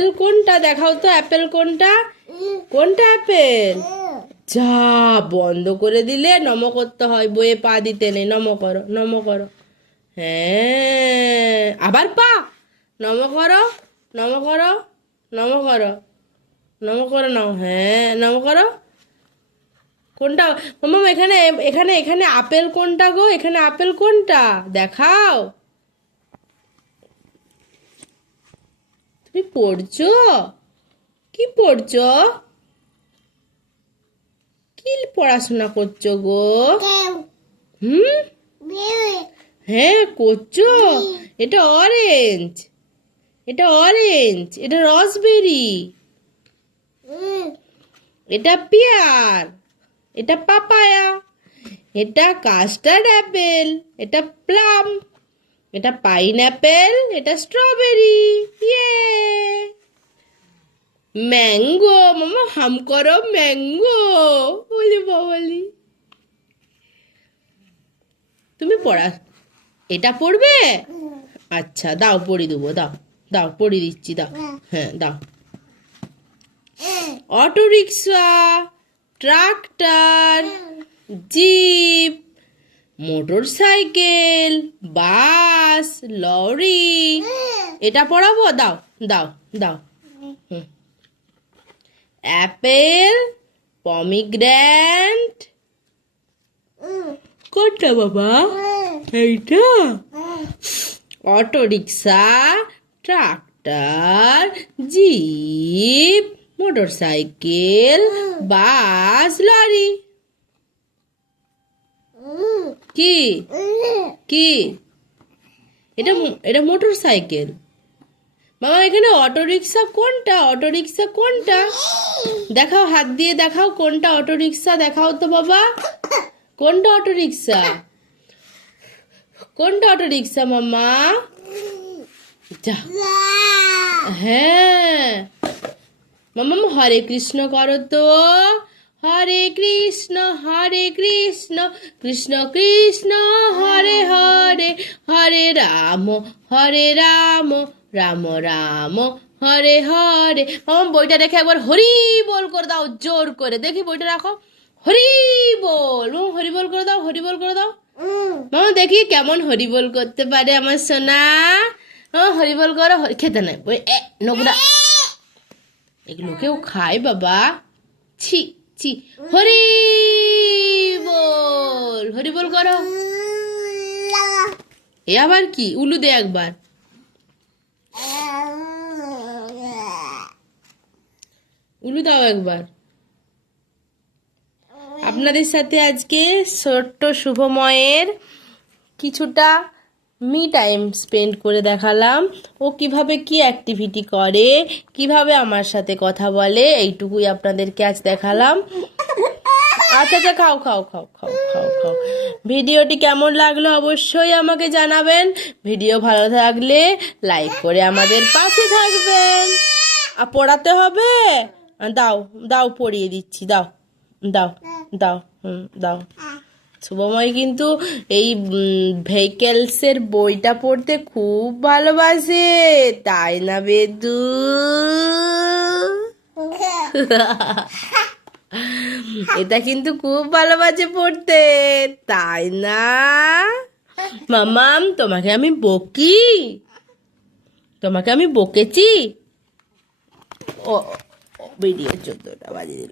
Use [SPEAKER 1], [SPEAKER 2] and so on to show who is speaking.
[SPEAKER 1] Apple কোনটা দেখাও তো অ্যাপেল কোনটা কোনটা অ্যাপেল যা বন্ধ করে দিলে নম করতে হয় বইয়ে পা দিতে নেই নম করো নম করো হ্যাঁ আবার পা নম করো নম করো নম করো নম করো নাও হ্যাঁ নম করো কোনটা মামা এখানে এখানে এখানে আপেল কোনটা গো এখানে আপেল কোনটা দেখাও তুমি পড়ছো কি পড়ছো কি পড়াশোনা করছো গো হুম হ্যাঁ করছো এটা অরেঞ্জ এটা অরেঞ্জ এটা রসবেরি mm. এটা পেয়ার এটা পাপায়া এটা কাস্টার্ড অ্যাপেল এটা প্লাম এটা পাইনঅ্যাপেল এটা স্ট্রবেরি ইয়ে ম্যাঙ্গো মামা হাম করো ম্যাঙ্গো বলি বলি তুমি পড়া এটা পড়বে আচ্ছা দাও পড়ি দেবো দাও দাও পড়ি দিচ্ছি দাও হ্যাঁ দাও auto rickshaw tractor jeep motorcycle bus lorry এটা পড়াবো দাও দাও দাও অ্যাপেল পমিগ্র্যান্ট কোনটা বাবা এইটা auto rickshaw tractor jeep motorcycle bus lorry কি কি এটা এটা মোটর সাইকেল বাবা এখানে অটো রিক্সা কোনটা অটো রিক্সা কোনটা দেখাও হাত দিয়ে দেখাও কোনটা অটো রিক্সা দেখাও তো বাবা কোনটা অটো রিক্সা কোনটা অটো রিক্সা মামা হ্যাঁ মামা হরে কৃষ্ণ করো তো হরে কৃষ্ণ হরে কৃষ্ণ কৃষ্ণ কৃষ্ণ হরে হরে হরে রাম হরে রাম রাম রাম হরে হরে আমার বইটা দেখে একবার হরি বল করে দাও জোর করে দেখি বইটা রাখো হরি বল হরি বল করে দাও হরি বল করে দাও মামা দেখি কেমন হরি বল করতে পারে আমার সোনা ও হরি বল করো খেতে নাই নোকরা নোংরা কেউ খায় বাবা ছি ছি হরি বল হরি বল করো এ আবার কি উলু দে একবার উলু দাও একবার আপনাদের সাথে আজকে ছোট্ট শুভময়ের কিছুটা মি টাইম স্পেন্ড করে দেখালাম ও কিভাবে কি অ্যাক্টিভিটি করে কিভাবে আমার সাথে কথা বলে এইটুকুই আপনাদেরকে আজ দেখালাম আচ্ছা আচ্ছা খাও খাও খাও খাও খাও খাও ভিডিওটি কেমন লাগলো অবশ্যই আমাকে জানাবেন ভিডিও ভালো থাকলে লাইক করে আমাদের পাশে থাকবেন আর পড়াতে হবে দাও দাও পড়িয়ে দিচ্ছি দাও দাও দাও হুম দাও শুভময় কিন্তু এই ভেহিকেলসের বইটা পড়তে খুব ভালোবাসে তাই না বেদু এটা কিন্তু খুব ভালোবাসে পড়তে তাই না মামাম তোমাকে আমি বকি তোমাকে আমি বকেছি ও বেরিয়ে চোদ্দটা বাজিয়ে